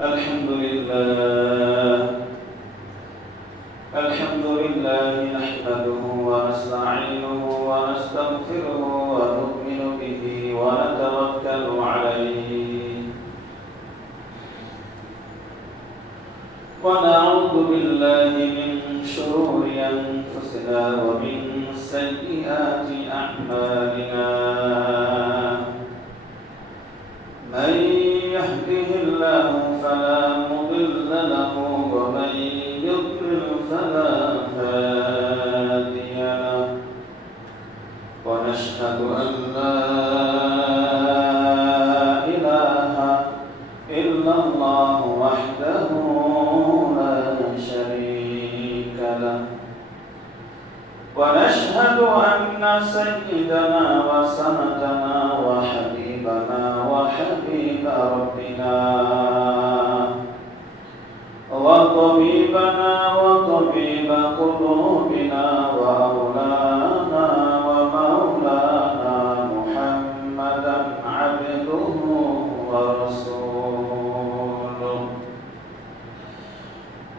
الحمد لله نحمده ونستعينه ونستغفره ونؤمن به ونتوكل عليه ونعوذ بالله من شرور أنفسنا ومن سيئات أعمالنا من يهده الله فلا مضل له ومن يضلل فلا هادي له ونشهد أن لا إله إلا الله وحده لا شريك له ونشهد أن سيدنا وسندنا وحبيبنا وحبيب ربنا وطبيبنا وطبيب قلوبنا وأولانا ومولانا محمدا عبده ورسوله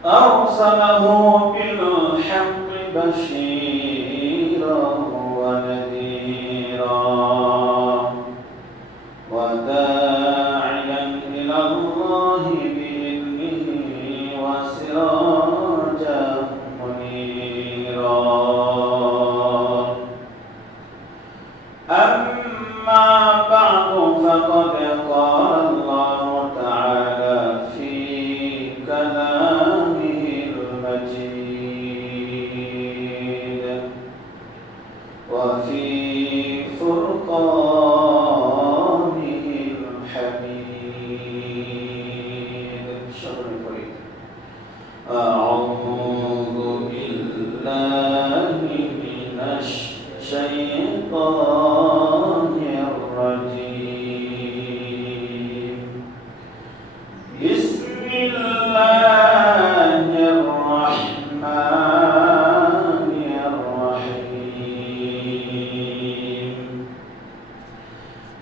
أرسله بالحق بشيرا ونذيرا وداعيا إلى الله بإذنه وسراجا منيرا أما بعد فقد قال الله تعالى في كلامه المجيد وفي فرقانه الحميد أعوذ بالله من الشيطان الرجيم بسم الله الرحمن الرحيم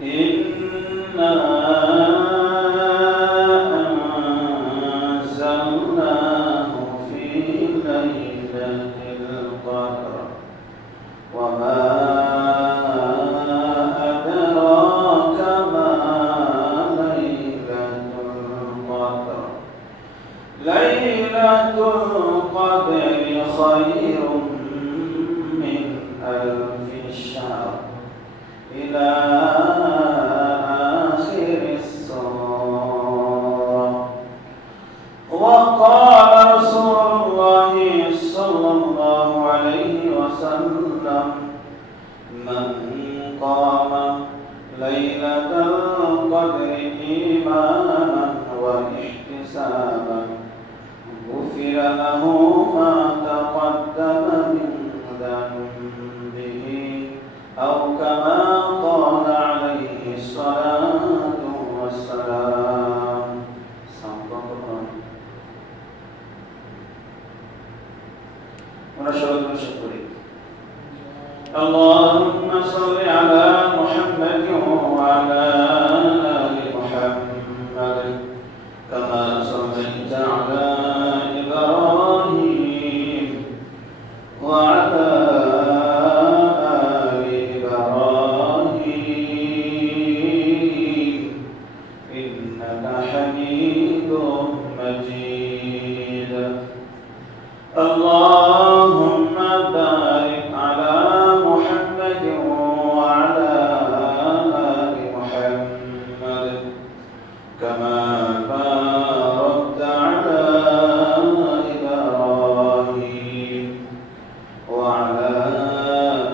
إنا أنزلناه في ليلة القدر وما أدراك ما ليلة القدر ليلة القدر خير من ألف شهر إلى آخر السورة وقال رسول الله صلى الله عليه وسلم من قام ليلة القدر إيمانا واحتسابا غفر له ما تقدم من ذنبه أو كما قال عليه الصلاة والسلام ونشهد اللهم صل على محمد وعلى آل محمد كما صليت على إبراهيم وعلى آل إبراهيم إنك حميد مجيد اللهم بارك على محمد وعلى آل محمد كما باركت على إبراهيم وعلى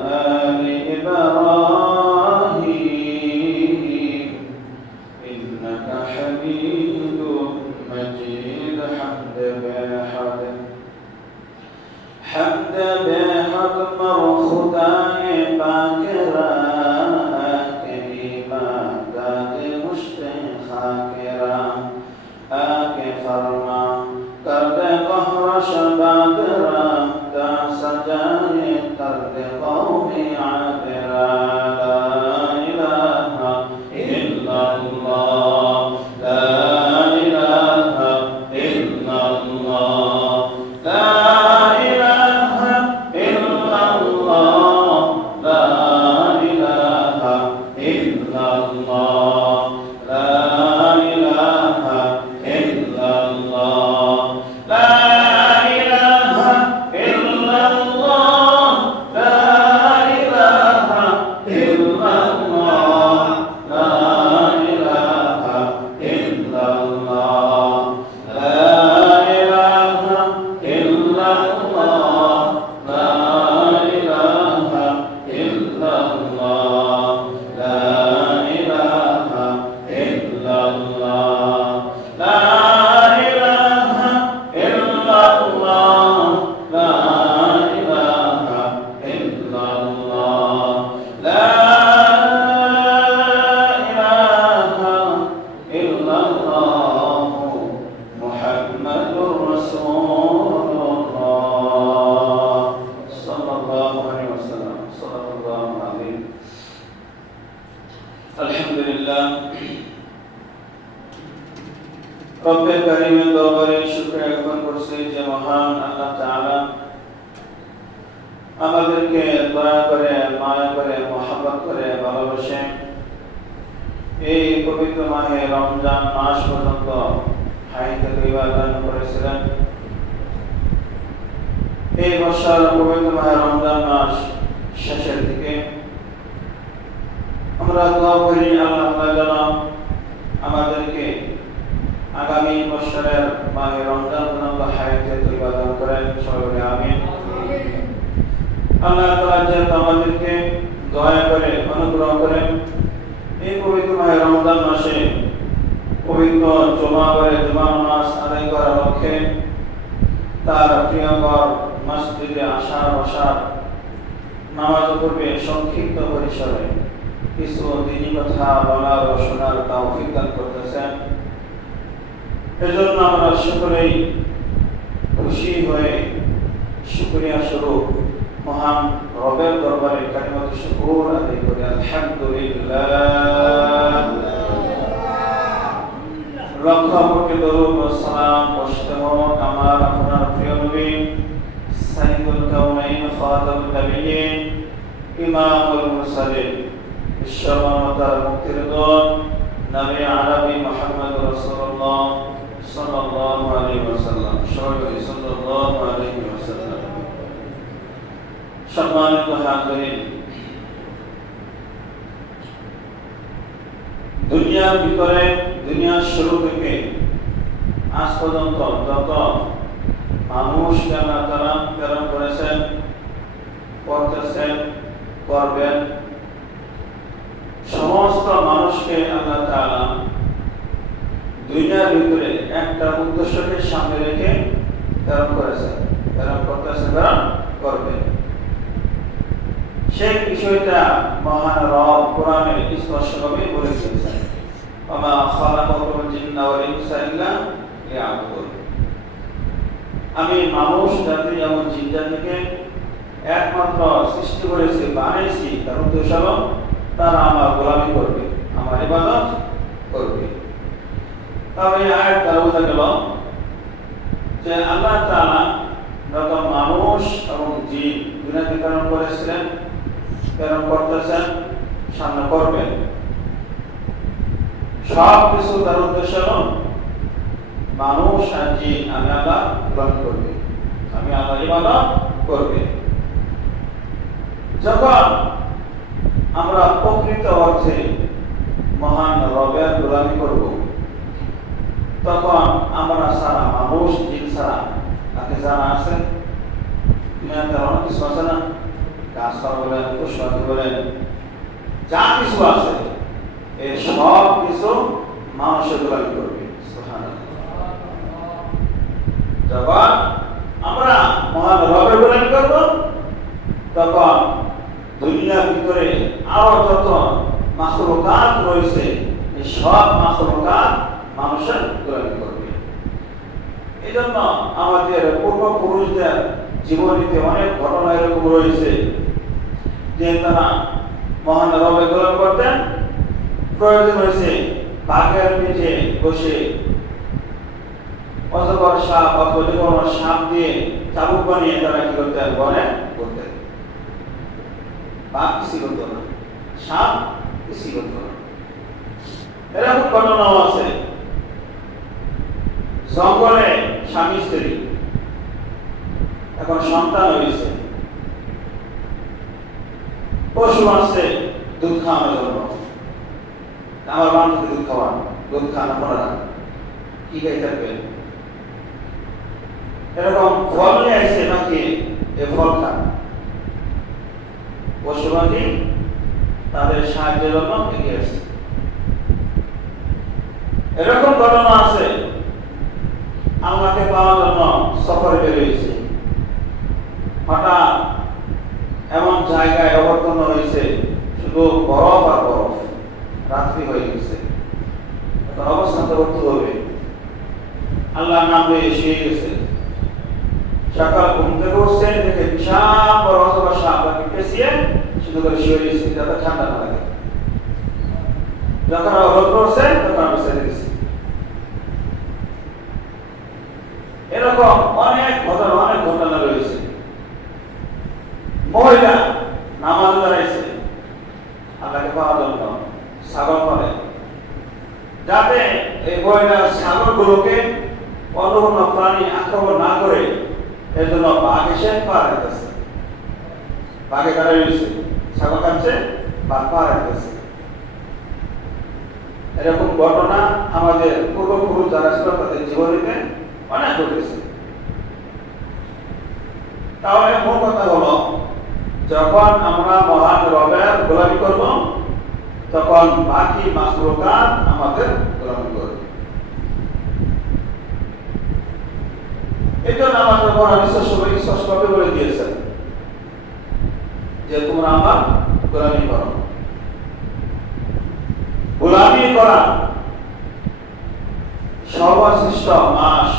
آل إبراهيم إنك حميد مجيد حمد بحق مر خدای پاک را کریما داد مشت خاک را آک فرما کرد قهر شباد را دا سجای کرد قوم عاد را لا إله إلا الله لا إله রব্বে কারীমের দরবারে শুকরিয়া জ্ঞাপন করছি যে মহান আল্লাহ তাআলা আমাদেরকে দয়া করে, মায়া করে, মহব্বত করে, ভালোবাসে এই পবিত্র মাহে রমজান মাস পর্যন্ত হায়াতে তৈয়বা দান করেছিলেন। এই বছর পবিত্র মাহে রমজান মাস শেষের দিকে আমরা দোয়া করি আল্লাহ তাআলা যেন আমাদেরকে আগামী বছরের মাহে রমজান পর্যন্ত হায়াতে তৈয়বা দান করেন। সবাই বলি আমিন। আল্লাহ তাআলা যেন আমাদেরকে দয়া করে, অনুগ্রহ করেন এই পবিত্র মাহে রমজান মাসে পবিত্র জুমা করে জুমা নামাজ আদায় করার লক্ষ্যে তার প্রিয় ঘর মসজিদে আসার বসার নামাজ পড়বে সংক্ষিপ্ত পরিসরে কিছু দিনী কথা বলার ও শোনার তৌফিক দান করতেছেন। এজন্য আমরা সকলেই খুশি হয়ে শুকরিয়া স্বরূপ মহান রবের দরবারে কালিমাত শুকর আদায় করি। আলহামদুলিল্লাহ। লক্ষ কোটি দরুদ ও সালাম বর্ষিত হোক আমার আপনার প্রিয় নবী সাইয়্যিদুল কাউনাইন খাতামুন নবিয়্যিন ইমামুল মুরসালিন বিশ্বমানবতার মুক্তির দূত নবী আরবি মুহাম্মদ রাসূলুল্লাহ সাল্লাল্লাহু আলাইহি ওয়াসাল্লাম। সবাই সাল্লাল্লাহু আলাইহি ওয়াসাল্লাম। সম্মানিত হাজিরিন, দুনিয়ার ভিতরে দুনিয়ার শুরু থেকে আজ পর্যন্ত যত মানুষকে আল্লাহ তাআলা প্রেরণ করেছেন, করতেছেন, করবেন, সমস্ত মানুষকে আল্লাহ তাআলা দুনিয়ার ভিতরে একটা উদ্দেশ্যকে সামনে রেখে প্রেরণ করেছেন, প্রেরণ করতেছেন, প্রেরণ করবেন। সেই বিষয়টা মহান রব কোরআনে স্পষ্টভাবে বলে দিয়েছেন, ওমা খালাকাতুল জিন্না ওয়াল ইনসা ইল্লা লিয়াবুদুন। আমি মানুষ জাতি এবং জিন জাতিকে একমাত্র সৃষ্টি করেছি, বানাইছি, তার উদ্দেশ্য হলো তারা আমার গোলামি করবে, আমার ইবাদত করবে। তবে এই আয়াত দ্বারা বোঝা গেল যে আল্লাহ তাআলা যত মানুষ এবং জিন দুনিয়াতে প্রেরণ করেছিলেন, প্রেরণ করতেছেন, সামনে করবেন, সব কিছু তার উদ্দেশ্য হলো মানুষ আর জিন আমি আল্লাহ গোলামি করবে, আমি আল্লাহ ইবাদত করবে। যখন আমরা প্রকৃত অর্থে মহান রবের গোলামি করব, তখন আমরা সারা মানুষ জিন ছাড়া তাকে জানা আছে দুনিয়াতে অনেক কিছু আছে না, গাছপালা বলেন, পশু বলেন, যা কিছু আছে এই সব কিছু মানুষের গোলামি করবে। যখন আমরা মহান রবের গোলামি করব, তখন দুনিয়ার ভিতরে আরো যত মাখলুকাত রয়েছে এই সব মাখলুকাত মানুষের গোলামি করবে। এই জন্য আমাদের পূর্বপুরুষদের জীবনীতে অনেক ঘটনা এরকম রয়েছে যে তারা মহান রবের গোলামি করতেন। প্রয়োজন হয়েছে বাঘের পিঠে বসে অজগর সাপ অথবা যে কোনো সাপ দিয়ে চাবুক বানিয়ে তারা কি করতেন, বনে করতেন। বাঘ কিছু করতো না, সাপ কিছু করতো না। এরকম ঘটনাও আছে। জঙ্গলে স্বামী স্ত্রী, এখন সন্তান হয়েছে, পশু আসছে দুধ খাওয়ানোর জন্য, আমার মানুষকে দুধ খাওয়ান, দুধ খান আপনারা কি খাই থাকবেন, এরকম ফল নিয়ে আসছে নাকি এ ফল খান। পশু পাখি তাদের সাহায্যের জন্য এগিয়ে আসছে। এরকম ঘটনা আছে আল্লাহকে পাওয়ার জন্য সফরে বেরিয়েছে, হঠাৎ এমন জায়গায় অবতীর্ণ হয়েছে শুধু বরফ আর বরফ, রাত্রি হয়ে গেছে, এখন অবস্থান করতে হবে। আল্লাহ নাম দিয়ে শুয়ে গেছে। সকাল ঘুম থেকে উঠছে, দেখে বিশাল বড় অজগর সাপ তাকে পেঁচিয়ে শুধু করে শুয়ে গেছে যাতে ঠান্ডা না লাগে। যখন রোদ পড়ছে তখন আমি ছেড়ে গেছি। এরকম অনেক ঘটনা রয়েছে। মহিলা নামাজ দাঁড়াইছে আল্লাহকে পাওয়ার জন্য, ছাগল করে, যাতে এই মহিলা ছাগলগুলোকে অন্য কোনো প্রাণী আক্রমণ না করে, এর জন্য বাঘ এসে পার হইতেছে। বাঘে দাঁড়াই রয়েছে, ছাগল খাচ্ছে, বাঘ পার হইতেছে। এরকম ঘটনা আমাদের পূর্বপুরুষ যারা ছিল তাদের জীবনীতে অনেক ঘটেছে। তাহলে মূল কথা হলো, যখন আমরা মহান রবের গোলামি করব, তখন বাকি মাখলুকাত আমাদের গোলামি করবে। এই জন্য আমাদের কোরআন স্পষ্টভাবে বলে দিয়েছেন যে তোমরা আমার গোলামি করো। গোলামি করা সর্বশ্রেষ্ঠ মাস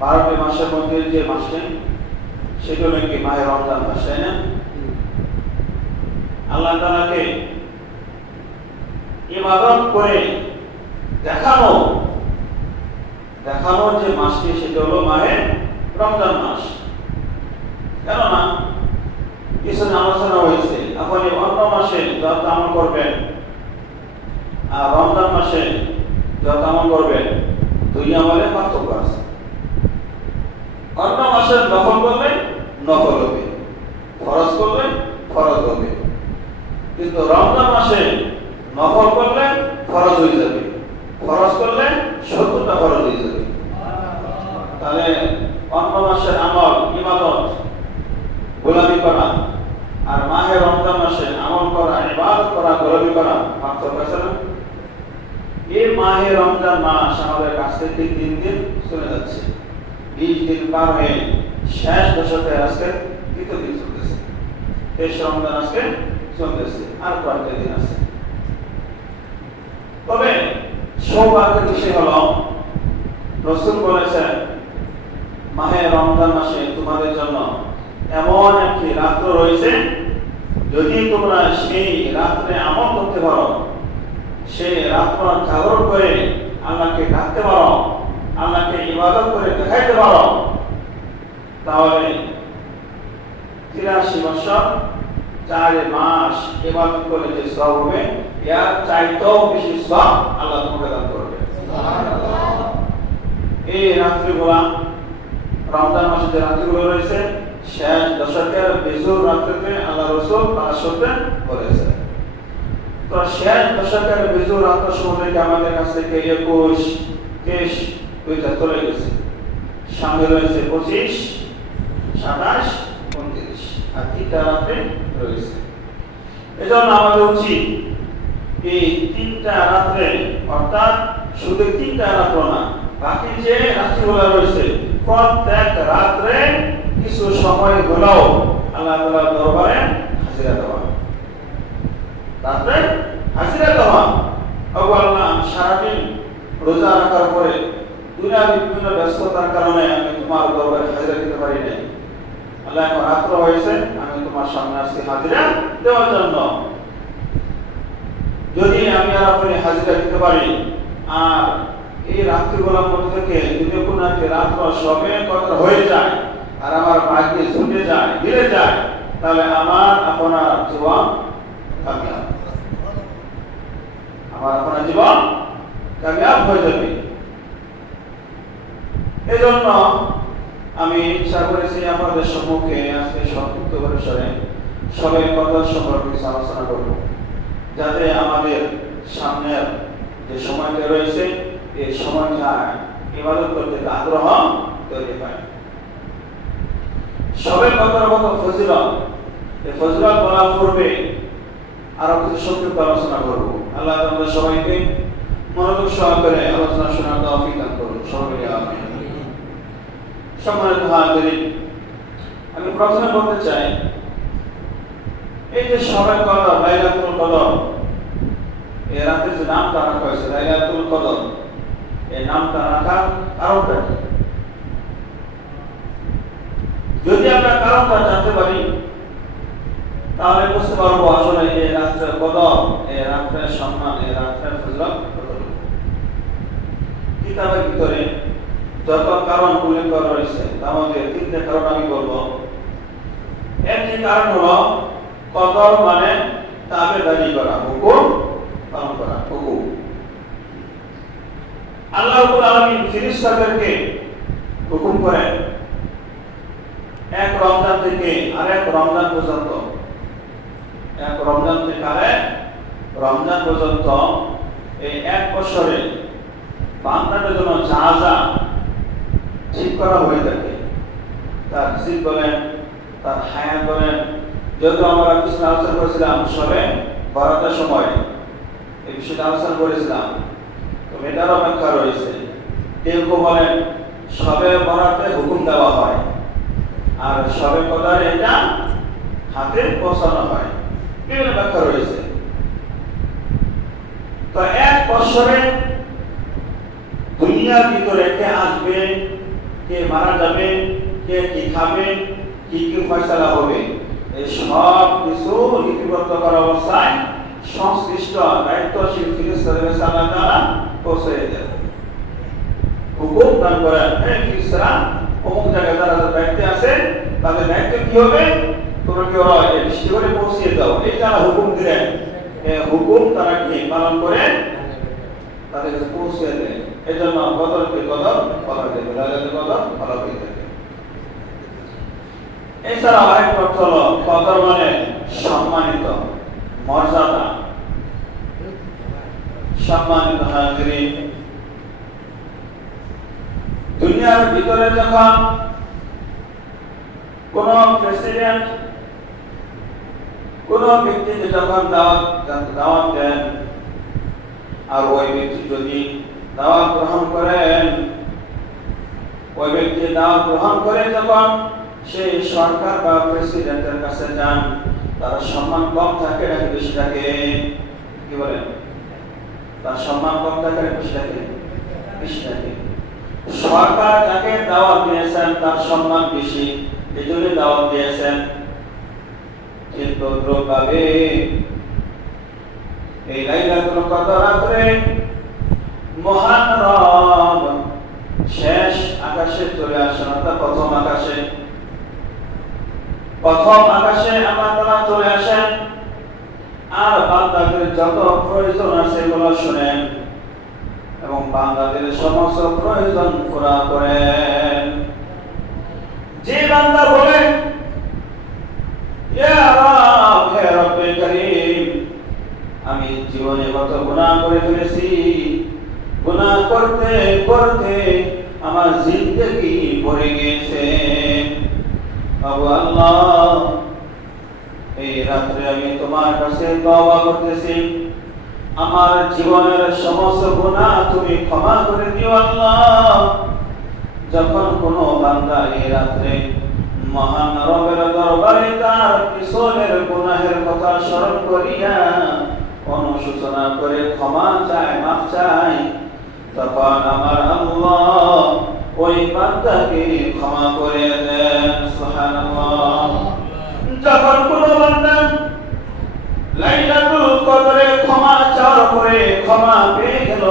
12টি মাসের মধ্যে যে মাসটি, সেটা নাকি মাহে রমজান মাস, তাই না? আল্লাহ তাআলাকে ইবাদত করে দেখানোর যে মাসটি, সেটা হলো মাহে রমজান মাস। কেননা কিছু আলোচনা হয়েছে, আপনি অন্য মাসে যত আমল করবেন আর রমজান মাসে যত আমল করবেন, দুই আমলে পার্থক্য আছে। অন্য মাসে নফল করলে নফল হবে, ফরজ করলে ফরজ হবে, কিন্তু রমজান মাসে নফল করলে ফরজ হয়ে যাবে, ফরজ করলে 70টা ফরজ হয়ে যাবে। তাহলে অন্য মাসের আমল ইবাদত গোলামি করা আর মাহে রমজান মাসে আমল করা ইবাদত করা গোলামি করা পার্থক্য আছে না? এই মাহে রমজান মাস আমাদের কাছ থেকে দিন দিন চলে যাচ্ছে। 20 দিন পার হয়ে শেষ দশকে আজকে তৃতীয় দিন চলতেছে, 23 রমজান আজকে চলতেছে, আর কয়েকটা দিন আছে। তবে সৌভাগ্যের বিষয় হলো, রাসূল বলেছেন মাহে রমজান মাসে তোমাদের জন্য এমন একটি রাত্র রয়েছে, যদি তোমরা সেই রাত্রে আমল করতে পারো, সেই রাত্র জাগরণ করে আল্লাহকে ডাকতে পারো, আল্লাহকে ইবাদত করে দেখাইতে পারো, তাহলে 83 বছর 4 মাস ইবাদত করে যে সওয়াব হবে, এর চাইতেও বেশি সওয়াব আল্লাহ তোমাকে দান করবে। সুবহানাল্লাহ। এই রাত্রিগুলো, রমজান মাসে যে রাত্রিগুলো রয়েছে, শেষ দশকের বেজুর রাত্রিতে আল্লাহ রাসূল তার সাথে বলেছেন। তো শেষ দশকের বেজুর রাত্র সময় আমাদের কাছ থেকে 21, 23 দুইটা চলে গেছে। সামনে রয়েছে 25, 27, 29 আর 3টা রাত্রে রয়েছে। এজন্য আমাদের উচিত এই 3টা রাত্রে, অর্থাৎ শুধু 3টা রাত্র না, বাকি যে রাত্রিগুলো রয়েছে, প্রত্যেক রাত্রে কিছু সময় হলেও আল্লাহ তাআলার দরবারে হাজিরা দেওয়া, রাত্রে হাজিরা দেওয়া। আল্লাহ, সারাদিন রোজা রাখার পরে দুনিয়ার বিভিন্ন ব্যস্ততার কারণে আমি তোমার দরবারে হাজিরা দিতে পারি নাই। আল্লাহ, এখন রাত্র হয়েছে, আমি তোমার সামনে আসছি হাজিরা দেওয়ার জন্য। যদি আমি আর আপনি হাজিরা দিতে পারি, আর এই রাত্রিগুলোর মধ্যে থেকে যদি কোনো একটি রাত্র সবে কথা হয়ে যায় আর আমার ভাগ্যে ছুটে যায়, ফিরে যায়, তাহলে আমার আপনার জীবন কামিয়াব, আমার আপনার জীবন কামিয়াব হয়ে যাবে। এই জন্য আমি ইচ্ছা করেছি আপনাদের সম্মুখে আজকে সংক্ষিপ্ত পরিসরে সবাই কথা সম্পর্কে আলোচনা করব, যাতে আমাদের সামনের যে সময়টা রয়েছে, এই সময়টা ইবাদত করতে আগ্রহ তৈরি হয়। সবাই কথার মতো ফজিলত, এই ফজিলত বলার পূর্বে আরো কিছু সংক্ষিপ্ত আলোচনা করব। আল্লাহ আমাদের সবাইকে মনোযোগ সহকারে আলোচনা শোনার তৌফিক দান করুন, সবাই আমিন। সম্মানিত হাজিরিন, আমি প্রথমে বলতে চাই, এই যে সবাই কদর, লাইলাতুল কদর, এই রাতের যে নামটা রাখা হয়েছে লাইলাতুল কদর, এই নামটা রাখার কারণটা কি? যদি আমরা কারণটা জানতে পারি, তাহলে বুঝতে পারবো আসলে এই রাত্রের কদর, এই রাত্রের সম্মান, এই রাত্রের ফজিলত কত। কিতাবের ভিতরে যত কারণ উল্লেখ করা রয়েছে তার মধ্যে তিনটে কারণ আমি বলবো। একটি কারণ হলো কদর মানে তাবেদারি করা, হুকুম পালন করা, হুকুম। আল্লাহ রাব্বুল আলামিন ফেরেশতাদেরকে হুকুম করেন এক রমজান থেকে আরেক রমজান পর্যন্ত, এক রমজান থেকে আরেক রমজান পর্যন্ত এই এক বছরে বান্দাদের জন্য যা যা ঠিক করা হয়ে থাকে, তার রিজিক বলেন, তার হায়াত বলেন, যেহেতু আমরা কিছু আলোচনা করেছিলাম সবে বরাতের সময় এই বিষয়টা আলোচনা করেছিলাম, তো এটার অপেক্ষা রয়েছে। কেউ কেউ বলেন সবে বরাতে হুকুম দেওয়া হয় আর সবে কদরে এটা হাতে পৌঁছানো হয়, বিভিন্ন ব্যাখ্যা রয়েছে। তো এক বছরে দুনিয়ার ভিতরে কে আসবে, কে মারা যাবে, কে কি খাবে, কি কি ফয়সালা হবে, এই সব কিছু লিপিবদ্ধ করা অবস্থায় সংশ্লিষ্ট দায়িত্বশীল ফেরেশতাদের কাছে আল্লাহ তাআলা পৌঁছে দেন, হুকুম দান করেন। এই ফেরেশতারা অমুক জায়গায় যারা দায়িত্বে আছে তাদের দায়িত্ব কি হবে, তোমরা কি ওরা বৃষ্টি করে পৌঁছে দাও, এই যারা হুকুম দিলেন এই হুকুম তারা কি পালন করে তাদের কাছে পৌঁছে দেয়। এই জন্য কদরকে কদর ফলা হয়ে থাকে, লাইলাতুল কদর ফলা হয়ে থাকে। এছাড়া আরেক অর্থ হলো কদর মানে সম্মানিত, মর্যাদা, সম্মানিত। হাজিরিন, দুনিয়ার ভিতরে যখন কোন প্রেসিডেন্ট কোন ব্যক্তিকে যখন দাওয়াত দেন আর ওই ব্যক্তি যদি দাওয়াত গ্রহণ করেন, ওই ব্যক্তি দাওয়াত গ্রহণ করে যখন সেই সরকার বা প্রেসিডেন্টের কাছে যান, তার সম্মান কম থাকে নাকি বেশি থাকে? কি বলেন? তার সম্মান কম থাকে নাকি বেশি থাকে? বেশি থাকে। সরকার যাকে দাওয়াত দিয়েছেন তার সম্মান বেশি, এই জন্য দাওয়াত দিয়েছেন। কিন্তু দ্রব্যভাবে এই লাইলাতুল কদর রাতে মহান রব শেষ আকাশে চলে আসেন, অর্থাৎ প্রথম আকাশে আল্লাহ তাআলা চলে আসেন আর বান্দাদের যত প্রয়োজন আছে সেগুলো শুনেন এবং বান্দাদের সমস্ত প্রয়োজন পুরা করেন। যে বান্দা বলে ইয়া রব, হে রব্বে কারীম, আমি জীবনে কত গুনাহ করে ফেলেছি, গুনাহ করতে করতে আমার জিন্দেগি ভরে গেছে, আবু আল্লাহ এই রাত্রে আমি তোমার কাছে তওবা করতেছি, আমার জীবনের সমস্ত গুনাহ তুমি ক্ষমা করে দিও আল্লাহ। যখন কোনো বান্দা এই রাত্রে মহান রবের দরবারে তার পিছনের গুনাহের কথা স্মরণ করিয়া অনুশোচনা করে ক্ষমা চায়, মাফ চায়, তখন আমার আল্লাহ ওই বান্দাকে ক্ষমা করে দেন। সুবহানাল্লাহ। যখন কোনো বান্দা লাইলাতুল কদরে ক্ষমা চাওয়ার পরে ক্ষমা পেয়ে গেল,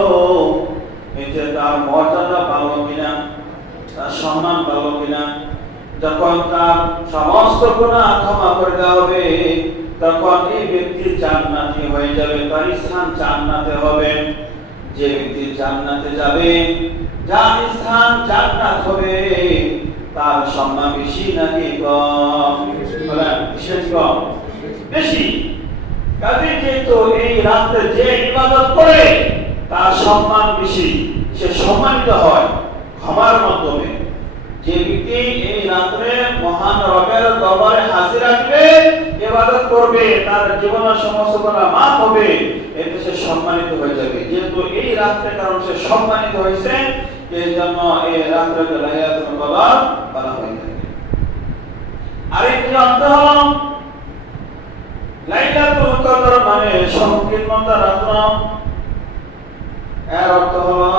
এতে তার মর্যাদা পাবো কিনা, তার সম্মান পাবো কিনা? যখন তার সমস্ত গুনাহ ক্ষমা করে দেওয়া হবে তখন এই ব্যক্তি জান্নাতি হয়ে যাবে, তার স্থান জান্নাতে হবে। যে ব্যক্তি জান্নাতে যাবে, যার স্থান জান্নাত হবে, তার সম্মান বেশি নাকি কম? বলেন, বেশি কম? বেশি। কাজে যেহেতু এই রাতে যে ইবাদত করে তার সম্মান বেশি, সে সম্মানিত হয় ক্ষমার মাধ্যমে। যে ব্যক্তি এই রাতে মহান রবের দরবারে হাজির আসবে, ইবাদত করবে, তার জীবনের সমস্ত গুনাহ মাফ হবে, এতে সে সম্মানিত হয়ে যাবে। যেহেতু এই রাতের কারণে সে সম্মানিত হয়েছে, এই জন্য এই রাতকে লাইলাতুল কদর বলা হয়ে থাকে। আরেকটি অর্থ হলো লাইলাতুল কদর মানে সংকীর্ণতা রাত্র। এর অর্থ হলো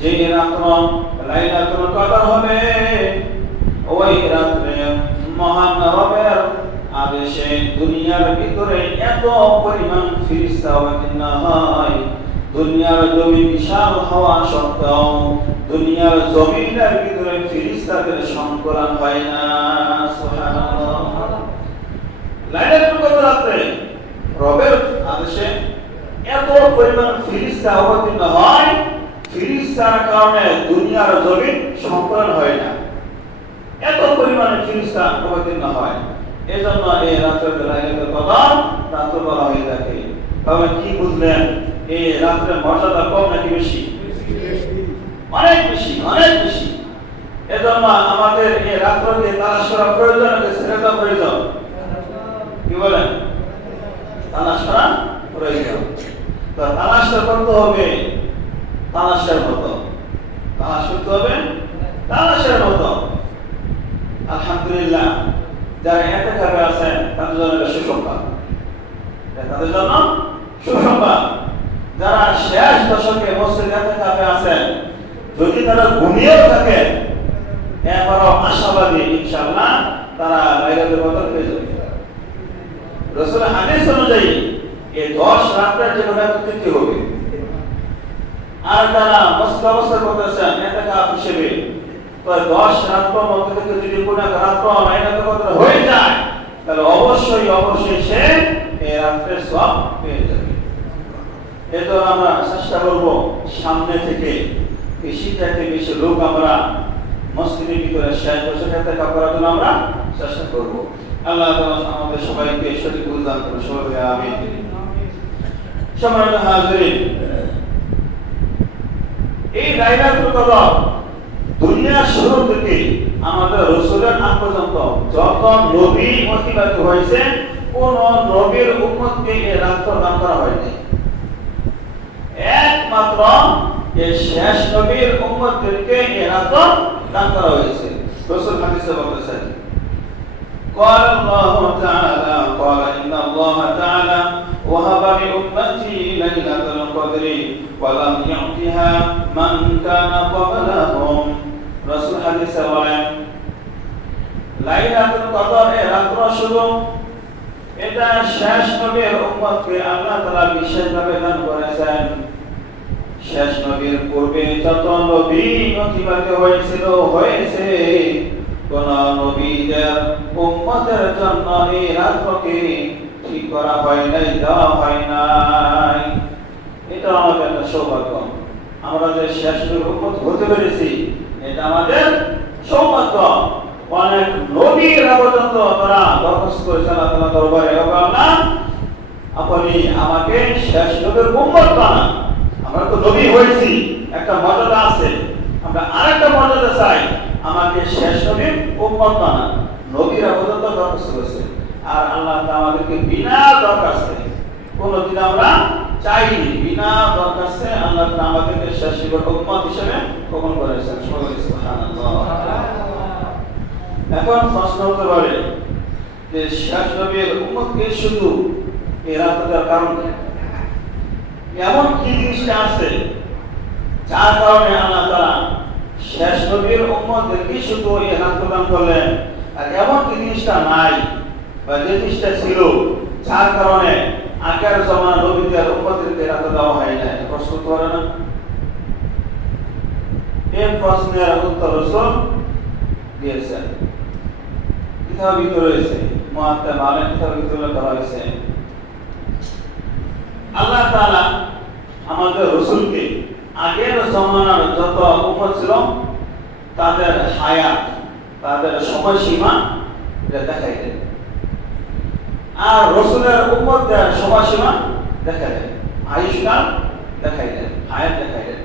যে রাত্র লাইলাতুল কদর হবে ওই রাত্রে মহান রবের আদেশে দুনিয়ার ভিতরে এত পরিমাণ ফেরেশতা অবতীর্ণ হয়, দুনিয়ার জমি বিশাল হওয়া সত্ত্বেও দুনিয়ার জমিনের ভিতরে ফেরেশতাদের সংকলন হয় না। সুবহানাল্লাহ। লাইলাতুল কদর রাতে রবের আদেশে এত পরিমাণ ফেরেশতা অবতীর্ণ হয়, ফেরেশতার কারণে দুনিয়ার জমিন সংকলন হয় না, এত পরিমাণে ফেরেশতা অবতীর্ণ হয়। এজন্য এই রাতের লাইলাতুল কদর রাত বলা হয়ে থাকে। তবে কি বুঝলেন, এই রাতের মর্যাদা কম নাকি বেশি? অনেক বেশি, অনেক বেশি। এজন্য আমাদের এই রাতকে তালাশ করা প্রয়োজন, ছেড়ে দেওয়া প্রয়োজন। কি বলেন? তালাশ করা প্রয়োজন। তো তালাশটা করতে হবে তালাশের মতো, তালাশ করতে হবে তালাশের মতো। আলহামদুলিল্লাহ, যারা ইতিকাফে আছেন তাদের জন্য সুসংবাদ, তাদের জন্য সুসংবাদ। যারা শেষ দশকে মসজিদে ইতিকাফে আছেন, যদি তারা ঘুমিয়েও থাকে এরপরও আশাবাদী ইনশাআল্লাহ তারা লাইলাতুল কদর পেয়ে যাবে। রাসূলের হাদিস অনুযায়ী এই 10 রাতের যে কোনো তিথি হবে, আর যারা মসজিদ অবস্থা করতেছেন ইতিকাফ হিসেবে, তো 10 রাতের মধ্যে থেকে যদি কোনো রাত লাইলাতুল কদর হয়ে যায়, তাহলে অবশ্যই অবশ্যই সে এই রাতের সওয়াব পেয়ে যাবে। এজন্য আমরা চেষ্টা করব সামনে থেকে বেশি থেকে বেশি লোক আমরা মসজিদের ভিতরে শেষ বসে ইতিকাফ করার জন্য আমরা চেষ্টা করব। আল্লাহ তাআলা আমাদের সবাইকে সঠিক বুঝ দান করুন, সবাই আমিন। সম্মানিত হাজিরিন, এই লাইলাতুল কদর দুনিয়ার শুরু থেকে আমাদের রাসূলের আগ পর্যন্ত যত নবী অতিবাহিত হয়েছে, কোন নবীর উম্মতকে এই রাত দান করা হয়নি। একমাত্র এই শেষ নবীর উম্মতদেরকে এই রাত দান করা হয়েছে। রাসূল হাদিসে বলেছেন, قال الله تعالى قال إن الله تعالى وهب لأمتي ليلة القدر ولم يعطها من كان قبلهم। রাসূল হাদিসে বলেন, লাইলাতুল কদর এর রাত শুরু, এটা শেষ নবীর উম্মতকে আল্লাহ তাআলা বিশেষভাবে দান করেছেন। শেষ নবীর পূর্বে যত নবী অতিবাহিত হয়েছিল হয়েছে, কোন নবীদের উম্মতের জন্য এই রাতকে ঠিক করা হয় নাই, দেওয়া হয় নাই। এটা আমাদের একটা সৌভাগ্য। আমরা যে শেষ নবীর উম্মত হতে পেরেছি, এটা আমাদের সৌভাগ্য। অনেক নবীর পর্যন্ত তারা দরখাস্ত করেছে আল্লাহ তাআলা দরবারে, আল্লাহ আপনি আমাকে শেষ নবীর উম্মত বানান। আমরা তো নবী হয়েছি, একটা মর্যাদা আছে, আমরা আরেকটা মর্যাদা চাই, আমাকে শেষ নবীর উম্মত বানান। নবীরা পর্যন্ত দরখাস্ত করেছে, আর আল্লাহ আমাদেরকে বিনা দরখাস্তে, কোনদিন আমরা চাইনি, বিনা দরখাস্তে আল্লাহ আমাদেরকে শেষ নবীর উম্মত হিসেবে কবুল করেছেন। সুবহানাল্লাহ। এখন প্রশ্ন হতে পারে যে শেষ নবীর উম্মতকে শুধু এই রাত দেওয়ার কারণ কি? এমন কি জিনিসটা আছে যার কারণে আল্লাহ তাআলা শেষ নবীর উম্মতদেরকে শুধু এই রাত প্রদান করলেন, আর এমন কি জিনিসটা নাই বা যে জিনিসটা ছিল যার কারণে আগের জমানার নবীদের উম্মতদেরকে রাত দেওয়া হয় না? প্রশ্ন করতে পারে না? এই প্রশ্নের উত্তর রাসূল দিয়েছেন, কিতাবের ভিতরে রয়েছে, মুআত্তা মালিক কিতাবের ভিতরে করা হয়েছে। আল্লাহ তাআলা আমাদের রাসূলকে আগের জমানার যত উম্মত ছিল তাদের হায়াত, তাদের সময়সীমা দেখাইলেন, আর রাসূলের উম্মতদের সময়সীমা দেখাইলেন, আয়ুষ্কাল দেখাইলেন, হায়াত দেখাইলেন।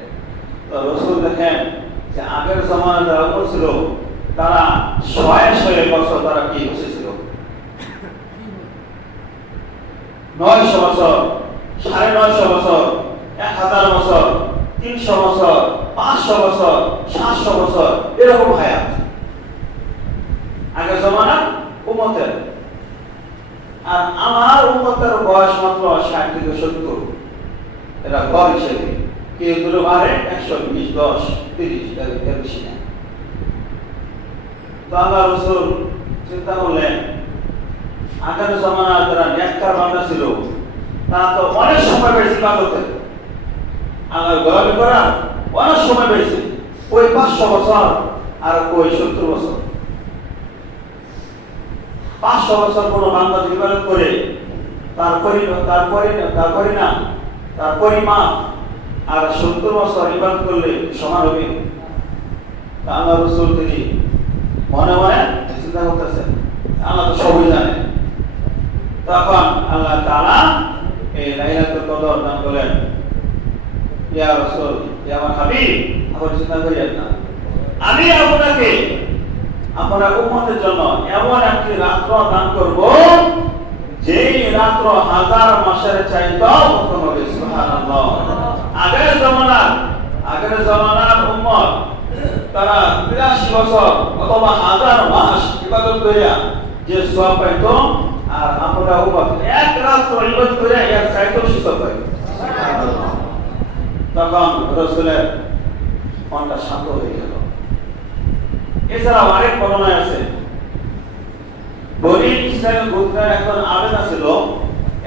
তো রাসূল দেখেন যে আগের জমানার যারা উম্মত ছিল তারা 600 বছর তারা কি বসেছিল, 900 বছর, 950 বছর, 1000 বছর, 300 বছর, 500 বছর, 700 বছর, এরকম হায়াত আগের জমানা উম্মতের। আর আমার উম্মতের বয়স মাত্র 60 থেকে 70, এটা গড় হিসেবে। কেউ দুটো বারে 120, 10, 30, এর বেশি না। তো আল্লাহ রাসূল চিন্তা করলেন, আগের জমানার যারা নেককার বান্দা ছিল তারা তো অনেক সময় পেয়েছে ইবাদতে, আল্লাহর গোলামি করা অনেক সময় পেয়েছে, ওই 500 বছর আর ওই 70 বছর। 500 বছর কোনো বান্দা ইবাদত করে তার পরিমাণ আর 70 বছর ইবাদত করলে সমান হবে। আল্লাহ রাসূল তিনি মনে মনে চিন্তা করতেছেন, আল্লাহ তো সবই জানেন। তখন আল্লাহ তাআলা এই লাইলাতুল কদর নাম বলেন, ইয়া রাসূল, ইয়া আমার হাবিব, আপনি চিন্তা করিয়েন না, আমি আপনাকে আপনার উম্মতের জন্য এমন একটি রাত্র দান করব যেই রাত্র 1000 মাসের চাইতেও উত্তম হবে। সুবহানাল্লাহ। আগের জামানার উম্মত তারা 83 বছর অথবা 1000 মাস ইবাদত করিয়া যে সওয়াব পাইত, আর আমরা উম্মত এক রাত্র ইবাদত করিয়া এর চাইতেও বেশি সওয়াব পাই। সুবহানাল্লাহ। তখন রাসূলের মনটা শান্ত হয়ে গেল। এছাড়াও আরেক বর্ণনায় আছে, বনি ইসরায়েল গোত্রের একজন আবেদ ছিল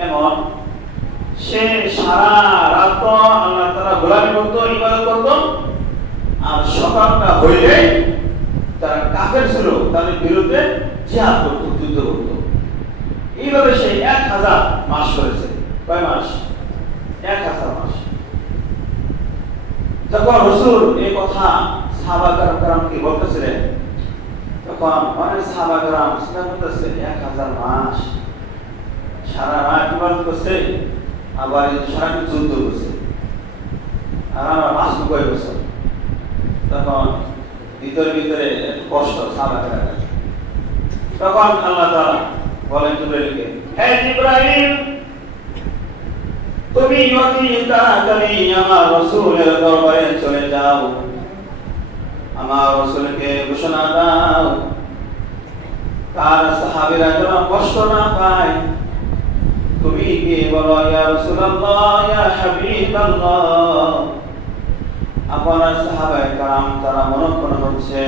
এমন, সে সারা রাত আল্লাহ তাআলা গোলামি করত, ইবাদত করত, আর সকালটা হইলে তারা কাফের ছিল তাদের বিরুদ্ধে জিহাদ করত, যুদ্ধ করত। এইভাবে সে 1000 মাস করেছে। কয় মাস? 1000 মাস। যখন রাসূল এই কথা সাহাবা-কেরামকে বলতেছিলেন, তখন অনেক সাহাবা-কেরাম চিন্তা করতেছে, 1000 মাস সারা রাত ইবাদত করছে, আবার সারাদিন যুদ্ধ করছে, আর আমরা বাঁচবো কয় বছর? তখন ভিতরে ভিতরে কষ্ট সাহাবা-কেরামের। তখন আল্লাহ তাআলা বলেন জিবরাইলকে, হে জিবরাইল, তুমি অতি তাড়াতাড়ি আমার রাসূলের দরবারে চলে যাও, আমার রাসূলকে ঘোষণা দাও, তার সাহাবীরা যেন কষ্ট না পায়। তুমি কি বলো, ইয়া রাসূলুল্লাহ, ইয়া হাবিবাল্লাহ। আপনার সাহাবায়ে কেরাম তারা মনঃক্ষণ হচ্ছে,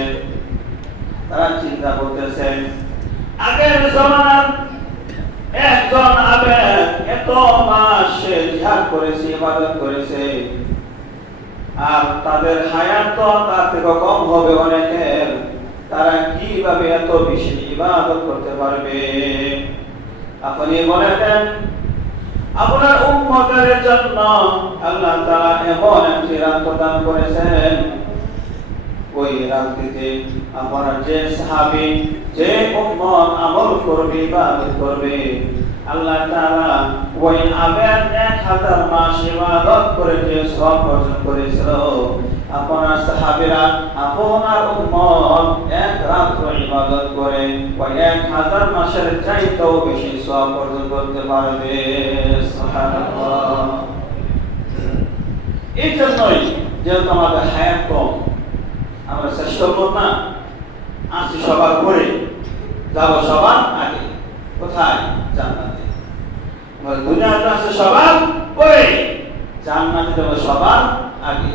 তারা চিন্তা করতেছেন, আগের জামানার একজন আবেদ এত মাস সে জিহাদ করেছে, ইবাদত করেছে, আর তাদের হায়াত তো তার থেকে কম হবে অনেকের, তারা কিভাবে এত বেশি ইবাদত করতে পারবে? আপনি বলে দেন, আপনার উম্মতের জন্য আল্লাহ তাআলা এমন একটি রাত প্রদান করেছেন, ওই রাত্রিতে আপনার যে সাহাবী, যে উম্মত আমল করবে, ইবাদত করবে, আল্লাহ তাআলা ওই আবেদ 1000 মাস ইবাদত করে যে সওয়াব অর্জন করেছিল, আপনার সাহাবীরা আপনার উম্মত এক রাত্র ইবাদত করে ওই 1000 মাসের চাইতেও বেশি সওয়াব অর্জন করতে পারবে। সুবহানাল্লাহ। এই জন্যই যেহেতু আমাদের হায়াত কম, আমরা চেষ্টা করব না, আসি সবার পরে, যাব সবার আগে। কোথায়? জান্নাতে। আমরা দুনিয়াতে আসি সবার পরে, জান্নাতে যাব সবার আগে।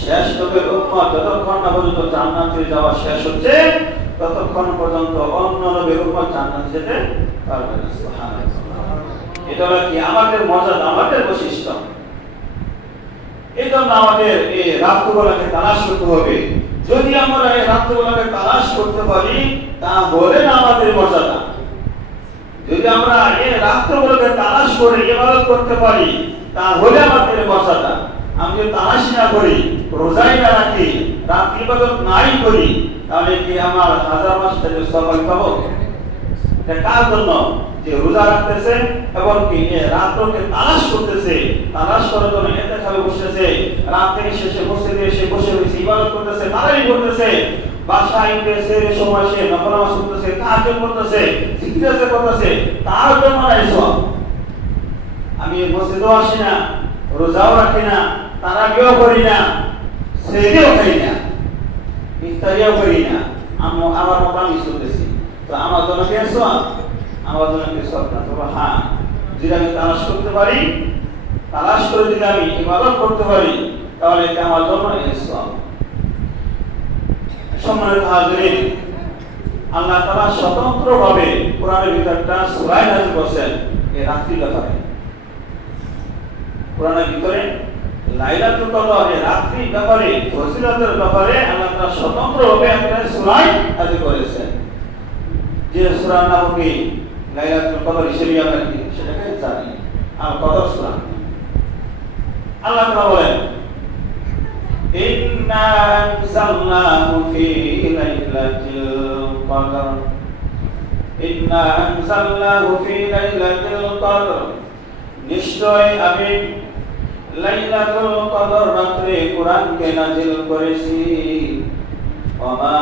শেষ নবীর উম্মত যতক্ষণ না পর্যন্ত জান্নাতে যাওয়া শেষ হচ্ছে, ততক্ষণ পর্যন্ত অন্য নবীর উম্মত জান্নাতে যেতে পারবে না। সুবহানাল্লাহ। এটা হলো কি আমাদের মর্যাদা, আমাদের বৈশিষ্ট্য। এই জন্য আমাদের এই রাতগুলোকে তালাশ করতে হবে। যদি আমরা এই রাতগুলোকে তালাশ করতে পারি, তাহলে না আমাদের মর্যাদা। যদি আমরা এই রাতগুলোকে তালাশ করে ইবাদত করতে পারি, তাহলে আমাদের মর্যাদা। আমি যদি তালাশ না করি, রোজাই না রাখি, রাত ইবাদত নাই করি, তাহলে কি আমার 1000 মাস থেকে সওয়াব পাবো? এটা কার জন্য? যে রোজা রাখতেছে এবং কি এই রাতকে তালাশ করতেছে, তালাশ করার জন্য ইতিকাফে বসেছে, রাত থেকে শেষে মসজিদে এসে বসে ইবাদত করতেছে, তারাই করতেছে, বাসায় এসে সময় সে নফল নামাজ পড়তেছে, তাহাজ্জুদ করতেছে, জিকির করতেছে, তার জন্য নাই সওয়াব। আমি মসজিদেও আসি না, রোজাও রাখি না, তারাবিও করি না, সেহরিও খাই না, ইফতারিও করি না, আমার মতো আমি চলতেছি, তো আমার জন্য কি সওয়াব? আমার জন্য কি সওয়াব না? তবে হ্যাঁ, যদি আমি তালাশ করতে পারি, তালাশ করে যদি আমি ইবাদত করতে পারি, তাহলে এটা আমার জন্য সওয়াব। সম্মানিত হাজিরিন, আল্লাহ তাআলা স্বতন্ত্রভাবে কোরআনের ভিতরটা সূরা নাযিল করেছেন এই রাত্রির ব্যাপারে। কোরআনের ভিতরে লাইলাতুল কদর এই রাত্রির ব্যাপারে, ফজিলতের ব্যাপারে আল্লাহ তাআলা স্বতন্ত্রভাবে একটা সূরা নাযিল করেছেন। যে সূরার নাম কি লাইলাতুল কদর হিসেবে আমরা কি সেটাকে জানি, আল কদর সূরা। আল্লাহ তাআলা বলেন ইন্না আনজালনাহু ফি লাইলাতিল কদর, ইন্না আনজালনাহু ফি লাইলাতিল কদর, নিশ্চয় আমি লাইলাতুল কদর রাতে কুরআনকে নাযিল করেছি। ওমা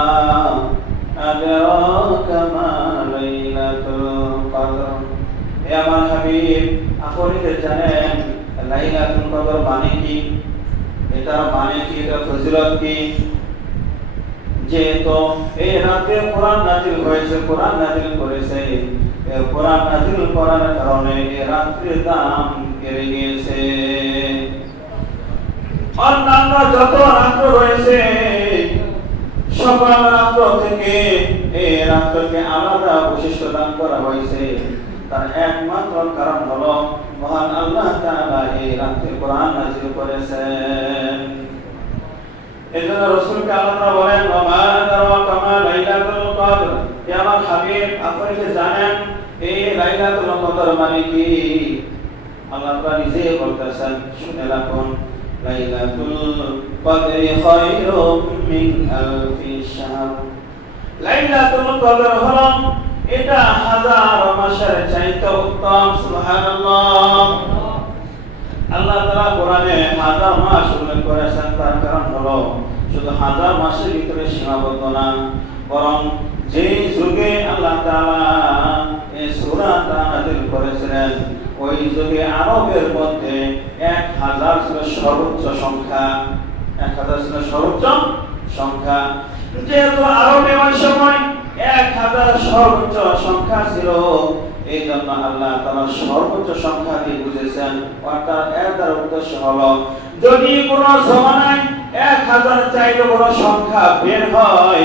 আদরাকা মা লাইলাতুল কদর, হে আমার হাবিব আপনি কি জানেন লাইলাতুল কদর মানে কি, এটার মানে কি, এটা ফজিলত কি? যেহেতু এই রাতে কোরআন নাযিল হয়েছে, কোরআন নাযিল করেছে, এই কোরআন নাযিল করার কারণে এই রাত্রির দাম বেড়ে গিয়েছে। অন্যান্য যত রাত্র রয়েছে সকল রাত্র থেকে এই রাত্রকে আলাদা বৈশিষ্ট্য দান করা হয়েছে। তার একমাত্র কারণ হলো মহান আল্লাহ তাআলা এই রাতে কোরআন নাযিল করেছেন। এজন্য রাসূলকে আল্লাহ বলেন ওমা আদরাকা মা লাইলাতুল কদর, হে আমার হাবিব আপনি কি জানেন এই লাইলাতুল কদর মানে কি? আল্লাহ তাআলা নিজে বলতেছেন, শুনে রাখুন, লাইলাতুল কদরি খায়রুম মিন আলফি শাহর, লাইলাতুল কদর হলো এটা হাজার মাসের চাইতে উত্তম। সুবহানাল্লাহ। আল্লাহ তাআলা কোরআনে হাজার মাস উল্লেখ করেছেন, তার কারণ হলো শুধু হাজার মাসের ভিতরে সীমাবদ্ধ না, বরং যে যুগে আল্লাহ তাআলা এই সূরাটা নাযিল করেছিলেন ওই যুগে আরবের মধ্যে 1000 ছিল সর্বোচ্চ সংখ্যা, 1000 ছিল সর্বোচ্চ সংখ্যা। যেহেতু আরবে ওই সময় 1000 সর্বোচ্চ সংখ্যা ছিল, এই জন্য আল্লাহ তাআলা সর্বোচ্চ সংখ্যা দিয়ে বুঝেছেন। অর্থাৎ এর দ্বারা উদ্দেশ্য হলো যদি কোনো জমানায় 1000 চাইতে কোনো সংখ্যা বের হয়,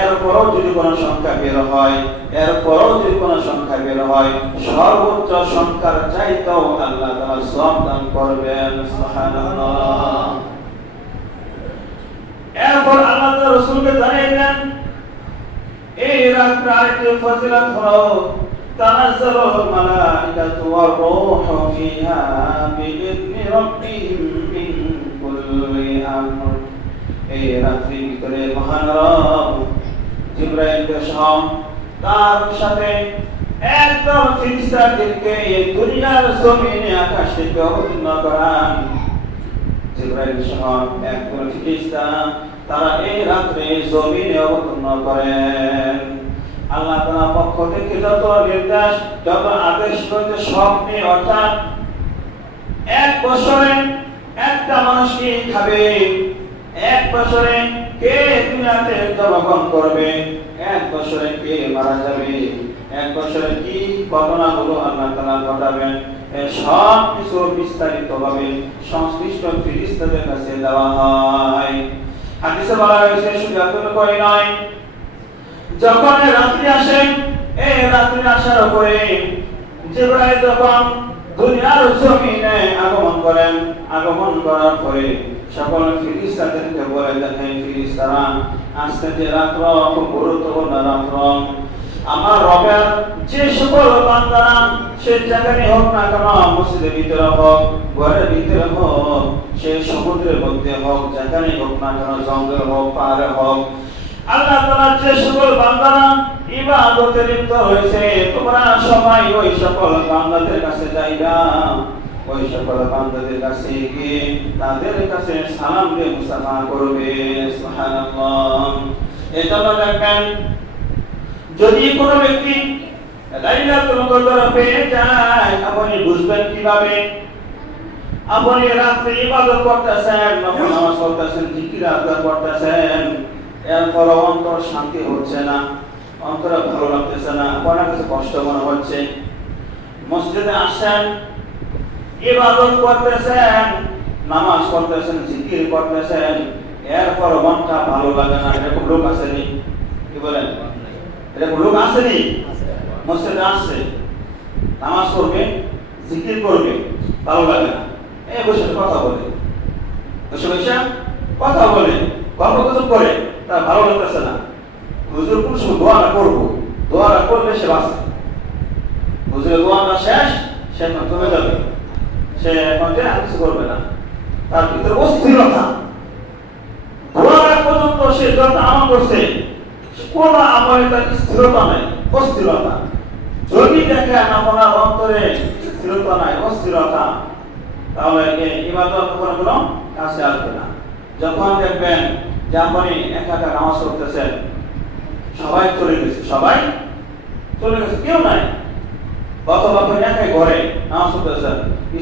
এরপরও যদি কোনো সংখ্যা বের হয়, এরপরও যদি কোনো সংখ্যা বের হয়, সর্বোচ্চ সংখ্যার চাইতেও আল্লাহ তাআলা সওয়াব দান করবেন। সুবহানাল্লাহ। এরপর আল্লাহ তাআলা রাসূলকে জানিয়ে দেন এই রাতের আরেকটি ফজিলত হলো তানাজ্জালুল মালাইকাতু ওয়ার রূহু ফিহা বিইذনি রাব্বিহিম মিন কুল্লি আমর, এই রাত্রির ভিতরে মহান রব জিবরাইলকে সহ তার সাথে একদম ফেরেশতাদেরকে এই দুনিয়ার জমিনে আকাশ থেকে অবতীর্ণ করান। জিবরাইল সহ একদম ফেরেশতা তারা এই রাত্রে জমিনে অবতীর্ণ করেন। আল্লাহ তাআলার পক্ষ থেকে যত নির্দেশ, যত আদেশ রয়েছে সব নিয়ে, অর্থাৎ 1 বছরে একটা মানুষ কি খাবে, 1 বছরে কে দুনিয়াতে জন্মগ্রহণ করবে, 1 বছরে কে মারা যাবে, 1 বছরে কি ঘটনাগুলো আল্লাহ তাআলা ঘটাবেন, এই সব কিছু বিস্তারিতভাবে সংশ্লিষ্ট ফেরেশতাদের কাছে দেওয়া হয়। হাদিসে বলা হয়েছে শুধু এতটুকুই নয়, যখন রাত্রি আসে এই রাত্রি আসার পরে জিবরাইল যখন দুনিয়ার জমিনে আগমন করেন, আগমন করার পরে সকল ফেরেশতাদেরকে বলে দেন, হে ফেরেশতারা আজকে যে রাত্র খুব গুরুত্বপূর্ণ রাত্র, আমার রবের যে সকল বান্দারা সে যেখানে হোক না কেন, মসজিদের ভিতরে হোক, ঘরের ভিতরে হোক, সে সমুদ্রের মধ্যে হোক, যেখানে হোক না কেন, জঙ্গল হোক, পাহাড়ে হোক, আল্লাহ তাআলা যে সকল বান্দারা ইবাদতে লিপ্ত হয়েছে তোমরা সবাই ওই সকল বান্দাদের কাছে যাইবা, ওই সকল বান্দাদের কাছে গিয়ে তাদের কাছে সালাম দিয়ে মুসাফা করবে। সুবহানাল্লাহ। এজন্য দেখবেন যদি কোনো ব্যক্তি লাইলাতুল কদর পেয়ে যায় আপনি বুঝবেন কিভাবে? আপনি রাতে ইবাদত করতেছেন, নামাজ পড়তেছেন, জিকির আজকার করতেছেন, এরপর অন্তর শান্তি হচ্ছে না, অন্তরে ভালো লাগতেছে না, আপনার কাছে কষ্ট মনে হচ্ছে, মসজিদে আসেন, ইবাদত করতেছেন, নামাজ পড়তেছেন, জিকির করতেছেন, এরপর মনটা ভালো লাগে না, এরকম লোক আসেনি? কি বলেন? এরকম লোক আসেনি? মসজিদে আসছে, নামাজ পড়বে, জিকির করবে, ভালো লাগে না, এই বসে কথা বলে, বসে বসে কথা বলে গল্প গুজব করে, তার ভালো লাগতেছে না। হুজুর কোন সময় দোয়াটা করবো, দোয়াটা করলে সে বাঁচে। হুজুরের দোয়াটা শেষ, সে এখন কমে যাবে, সে এখন আর কিছু করবে না। তার ভিতরে অস্থিরতা, দোয়ার পর্যন্ত সে যত আমল করছে কোন আমলে তার স্থিরতা নাই, অস্থিরতা। যদি দেখে আপনার অন্তরে স্থিরতা নাই, অস্থিরতা, তাহলে এই ইবাদত কোনো কাছে আসবে না। যখন দেখবেন যে আপনি একা একা নামাজ পড়তেছেন, সবাই চলে গেছে, সবাই চলে গেছে, কেউ নাই, অথবা আপনি একাই ঘরে নামাজ পড়তেছেন,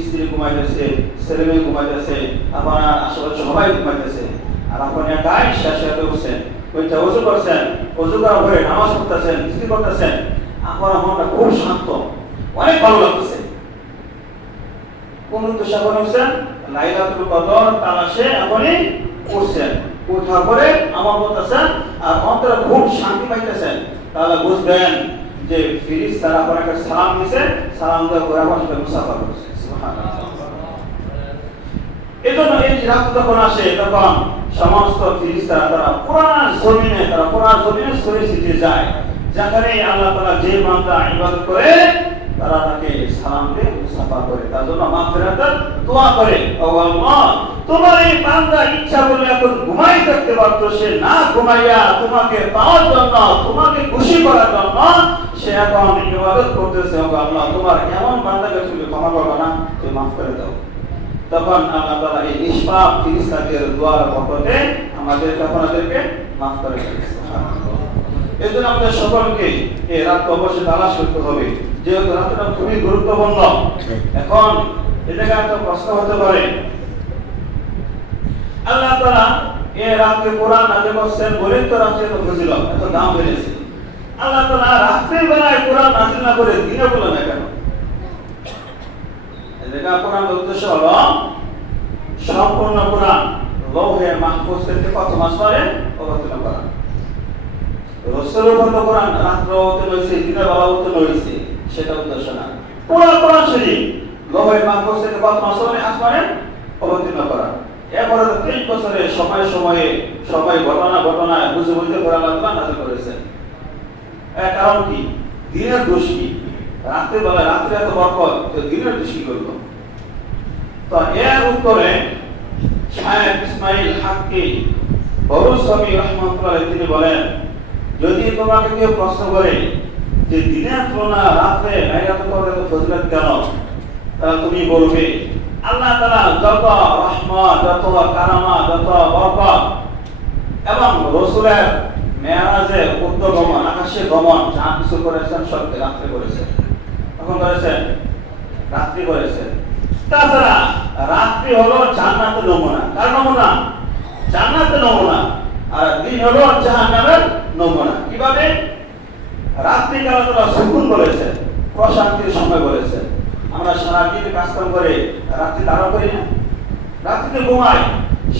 স্ত্রী ঘুমাইতেছে, ছেলে মেয়ে ঘুমাইতেছে, আপনার আশেপাশে সবাই ঘুমাইতেছে, আর আপনি একাই শেষে উঠছেন, ওইটা উজু করছেন, উজু করার পরে নামাজ পড়তেছেন, স্ত্রী করতেছেন, আপনার মনটা খুব শান্ত, অনেক ভালো লাগতেছে। কোন উদ্দেশ্যে আপনি উঠছেন? লাইলাতুল কদর তালাশে আপনি উঠছেন, উঠার পরে আমল করতেছেন আর অন্তরে খুব শান্তি পাইতেছেন, তাহলে বুঝবেন যে ফেরেশতারা আপনাকে সালাম দিয়েছে, সালাম দেওয়ার পরে আপনার সাথে মুসাফা করছে। সুবহানাল্লাহ। এজন্য এই রাত যখন আসে তখন সমস্ত ফেরেশতারা তারা পুরো জমিনে ছড়িয়ে ছিটিয়ে যায়, যেখানে আল্লাহ তাআলা যে বান্দা ইবাদত করে তারা তাকে সালাম দিয়ে মুসাফা করে, তার জন্য মাগফিরাতের দোয়া করে। ও আল্লাহ, তোমার এই বান্দা ইচ্ছা করলে এখন ঘুমাই থাকতে পারতো, সে না ঘুমাইয়া তোমাকে পাওয়ার জন্য, তোমাকে খুশি করার জন্য সে এখন ইবাদত করতেছে। ও আল্লাহ, তোমার এমন বান্দাকে তুমি ক্ষমা করো না, তুমি মাফ করে দাও। তখন আল্লাহ তাআলা এই নিষ্পাপ ফেরেশতাদের দোয়ার বরকতে আমাদেরকে আপনাদেরকে মাফ করে দেন। সুবহানাল্লাহ। এজন্য আমাদের সকলকে এই রাত অবশ্যই তালাশ করতে হবে, যেহেতু রাতটা খুবই গুরুত্বপূর্ণ। এখন এটাকে একটা প্রশ্ন হতে পারে, আল্লাহ তাআলা এই রাতে কোরআন নাযিল করছেন বলে তো রাতে এত ফজিলত, এত দাম বেড়েছে। আল্লাহ তাআলা রাতের বেলায় কোরআন নাযিল না করে দিনে বলেন না কেন? এটা কোরআনের উদ্দেশ্য হলো সম্পূর্ণ কোরআন লৌহে মাহফুজ থেকে কত মাস পরে অবতীর্ণ করা। রাসূলের উপর কোরআন রাত্র অবতীর্ণ হয়েছে, দিনের বেলা অবতীর্ণ হয়েছে, সেটা উদ্দেশ্য না। পুরো কোরআন শরীফ লৌহে মাহফুজ থেকে কত মাস পরে আসমানে অবতীর্ণ করা। এরপরে 30 বছরে সময় ঘটনায় বুঝে কোরআন আল্লাহ নাযিল করেছেন। এর কারণ কি? দিনের দোষ কি? রাতে এত বরকত, দিনের দোষ কি করলো? তো এর উত্তরে শায়েখ ইসমাইল হাক্কি বরুসামি রাহমাতুল্লাহ তিনি বলেন, যদি তোমাকে কেউ প্রশ্ন করে যে দিনের তুলনা রাতে লাইলাতুল কদরের ফজিলত কেন, তাহলে তুমি বলবে আল্লাহ তাআলা যত রহমত, যত কারামত, যত বরকত এবং রাসূলের মেরাজের উদ্গমন, আকাশে গমন যা কিছু করেছেন সব রাতে করেছেন। তখন করেছেন রাত্রি করেছেন। তাছাড়া রাত্রি হলো জান্নাতের নমুনা। কার নমুনা? জান্নাতের নমুনা। আর দিন হলো জাহান্নামের নমুনা। কিভাবে? রাত্রি কাল আল্লাহ সুকুন বলেছেন, প্রশান্তির সময় বলেছেন। আমরা সারা দিন কাজকাম করে রাত্রি তাড়া করি না, রাত্রিতে ঘুমাই,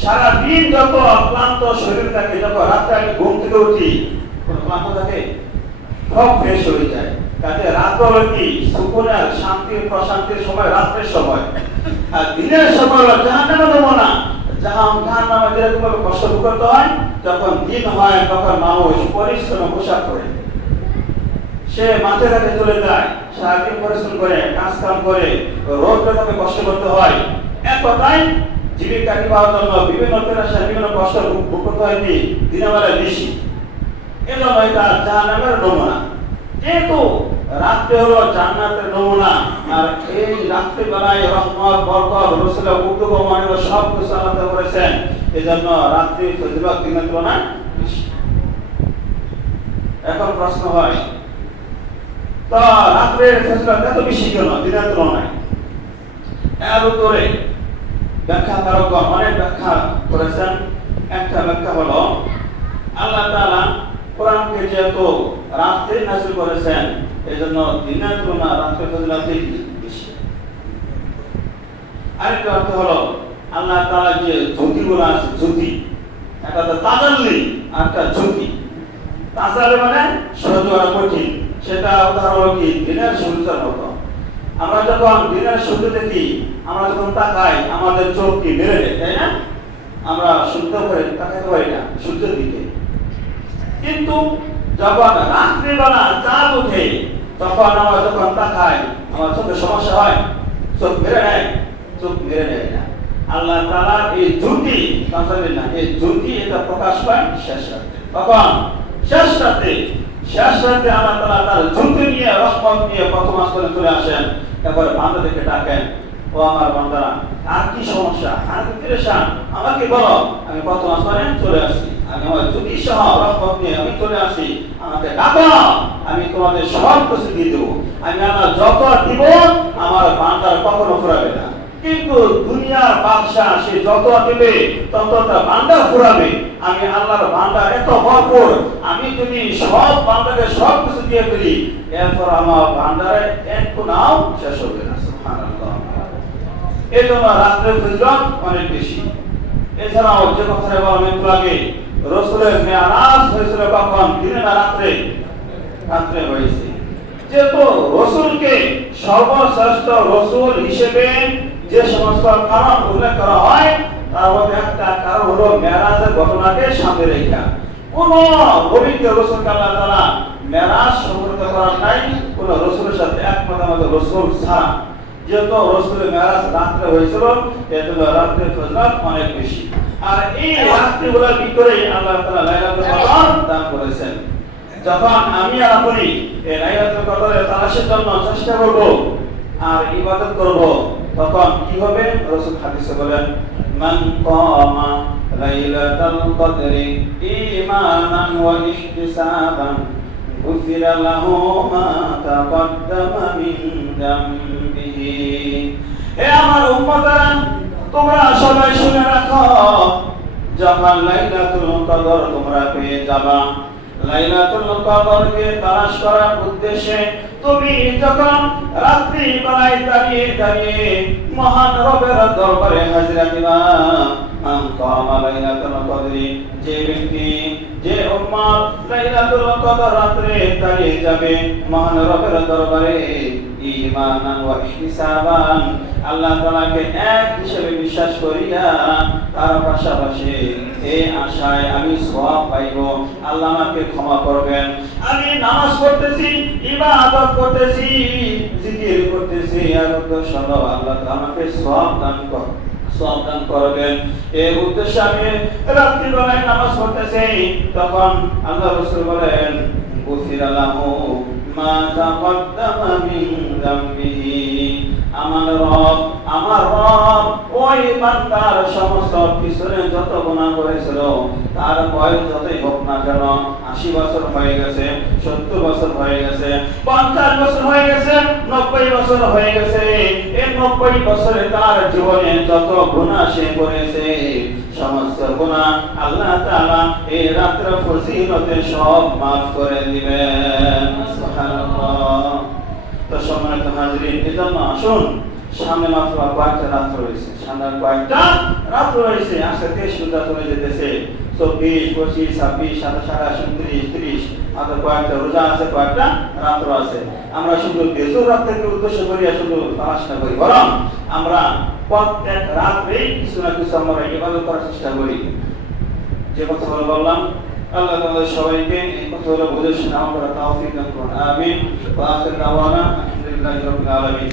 সারা দিন যত ক্লান্ত শরীর থাকে, যত রাত্রে আমি ঘুম থেকে উঠি কোন ক্লান্ত থাকে, সব ফ্রেশ হয়ে যায়। কাজে রাত হলো কি সুকুনের, শান্তির, প্রশান্তির সময়, রাত্রের সময়। আর দিনের সময় হলো জাহান্নামের নমুনা। জাহান্নামে যেরকম কষ্ট ভোগ করতে হয়, যখন দিন হয় তখন মানুষ পরিশ্রম পোশাক করে, সে মাঠে ঘাটে চলে যায়, সারাদিন পরিশ্রম করে, কাজ কাম করে, রোদে তাকে কষ্ট করতে হয়। এক কথায় জীবিকা নির্বাহের জন্য বিভিন্ন পেশায় বিভিন্ন কষ্ট ভোগ করতে হয় কি দিনের বেলায় বেশি। এজন্য এটা জাহান্নামের নমুনা। যেহেতু রাত্রি হলো জান্নাতের নমুনা, আর এই রাত্রি বেলায় রহমত, বরকত, রাসূলের উদ্গমন এগুলো সব কিছু আল্লাহ করেছেন, এজন্য রাত্রি ফজিলত দিনের তুলনায় বেশি। এখন প্রশ্ন হয়, তো রাত্রের ফজিলত এত বেশি কেন দিনের তুলনায়? এর উত্তরে ব্যাখ্যাকারকগণ অনেক ব্যাখ্যা করেছেন। একটা ব্যাখ্যা হলো আল্লাহ তাআলা কোরআনকে যেহেতু রাত্রে নাযিল করেছেন, এজন্য দিনের তুলনায় রাত্রের ফজিলত বেশি। আরেকটা অর্থ হলো আল্লাহ তাআলা যে জ্যোতিগুলো আছে, জ্যোতি, একটা তো তাজাল্লি আর একটা জ্যোতি। তাজাল্লি মানে সহ্য করা কঠিন, সেটা উদাহরণ হলো কি দিনের সূর্যের মতো। আমরা যখন দিনের সূর্য দেখি, আমরা যখন তাকাই আমাদের চোখ কি বেড়ে যায়, তাই না? আমরা শুনতে পারি, তাকাতে পারি না সূর্যের দিকে। কিন্তু যখন রাত্রিবেলা চাঁদ ওঠে তখন আমরা যখন তাকাই আমার চোখে সমস্যা হয়, চোখ মেরে নেয়, চোখ মেরে নেয় না। আল্লাহ তাআলার এই জ্যোতি না, এই জ্যোতি এটা প্রকাশ পায় শেষ রাতে। তখন শেষ রাতে আল্লাহ তাআলা তার জ্যোতি নিয়ে, রহমত নিয়ে প্রথম আসমানে চলে আসেন। এরপরে বান্দাদেরকে ডাকেন, ও আমার বান্দারা, আর কি সমস্যা, আর কি পেরেশান, আমাকে বলো, আমি প্রথম আসমানে চলে আসি, আমি আমার জ্যোতি সহ রহমত নিয়ে আমি চলে আসি, আমাকে ডাকো, আমি তোমাদের সব কিছু দিয়ে দেবো। আমি আল্লাহ যত দিব আমার বান্দার কখনো ফুরাবে না। কিন্তু দুনিয়ার বাদশা সে যত দিবে ততটা বান্দা ফুরাবে। আমি আল্লাহর বান্দা এত ভরপুর, আমি যদি সব বান্দাকে সব কিছু দিয়ে ফেলি এরপর আমার বান্দারে একটু নাও শেষ হবে না। সুবহানাল্লাহ। এই জন্য রাত্রের ফজিলত অনেক বেশি। এছাড়াও যে কথা বলা একটু আগে, রাসূলের মেরাজ হয়েছিল কখন? দিনে না রাত্রে? রাত্রে হয়েছে। যেহেতু রাসূলকে সর্বশ্রেষ্ঠ রাসূল হিসেবে যে সমস্ত কারণ উল্লেখ করা হয় তার মধ্যে একটা কারণ হলো মেরাজের ঘটনাকে সামনে রেখা। কোন পবিত্র রাসূলকে আল্লাহ তাআলা মেরাজ সম্পর্ক করার নাই কোন রাসূলের সাথে, একমাত্র আমাদের রাসূল ছাড়া। যেহেতু রাসূলের মেরাজ রাত্রে হয়েছিল, এজন্য রাত্রের ফজিলত অনেক বেশি। আর এই রাত্রিগুলোর ভিতরে আল্লাহ তাআলা লাইলাতুল কদর দান করেছেন। যখন আমি আর আপনি এই লাইলাতুল কদরের তালাশের জন্য চেষ্টা করব আর ইবাদত করব, তখন কি হবে? রাসূল হাদিসে বলেন, মান কামা লাইলাতুল কদরি ঈমানান ওয়া ইহতিসাবান গুফিরা লাহু মা তাকদ্দামা মিন যামবিহি। হে আমার উম্মতরা, তোমরা সবাই শুনে রাখো, যখন লাইলাতুল কদর তোমরা পেয়ে যাবা, লাইলাতুল কদরকে তালাশ করার উদ্দেশ্যে তুমি যখন রাত্রি বেলায় দাঁড়িয়ে মহান রবের দরবারে হাজিরা দিবা, মান কামা লাইলাতুল কদরি, যে ব্যক্তি, যে উম্মত লাইলাতুল কদর রাতে দাঁড়িয়ে যাবে মহান রবের দরবারে ঈমানান ওয়া ইহতিসাবান, আল্লাহ তাআলাকে এক হিসেবে বিশ্বাস করিয়া, তার পাশাপাশি এই আশায় আমি সওয়াব পাইব, আল্লাহ আমাকে ক্ষমা করবেন, আমি নামাজ পড়তেছি, ইবাদত করতেছি, জিকির করতেছি, আর উদ্দেশ্য হলো আল্লাহ তাআলা আমাকে সওয়াব দান করবেন। এই উদ্দেশ্যে আমি রাত্রি বেলায় নামাজ পড়তেছি। তখন আল্লাহ রাসূল বলেন, গুফিরা লাহু মা তাকদ্দামা মিন যামবিহি, আমার রব ওই বান্দার সমস্ত পিছনে যত গুনাহ করেছিল তার বয়স যতই হোক না কেন, 80 বছর হয়ে গেছে, 70 বছর হয়ে গেছে, 50 বছর হয়ে গেছে, 90 বছর হয়ে গেছে, এই 90 বছরে তার জীবনে যত গুনাহ সে করেছে সমস্ত গুনাহ আল্লাহ তাআলা এই রাত্র ফজিলতে সব maaf করে দিবেন। সুবহানাল্লাহ। তো সম্মানিত হাজিরিন, এজন্য আসুন, সামনে মাত্র কয়েকটা রাত্র রয়েছে, আজকে 23 রোজা চলে যেতেছে, 24, 25, 26, 27, 28, 29, 30, আর কয়েকটা রোজা আছে, কয়েকটা রাত্র আছে। আমরা শুধু বেজুর রাত্রকে উদ্দেশ্য করি, শুধু তালাশ না করি, বরং আমরা প্রত্যেক রাত্রে কিছু না কিছু আমরা ইবাদত করার চেষ্টা করি। যে কথাগুলো বললাম, আল্লাহ তাআলা সবাইকে এই কথাগুলো বুঝে শোনা করার তৌফিক দান করুন। আমিন। ওয়া আখিরু দাওয়ানা আলহামদুলিল্লাহি রাব্বিল আলামিন।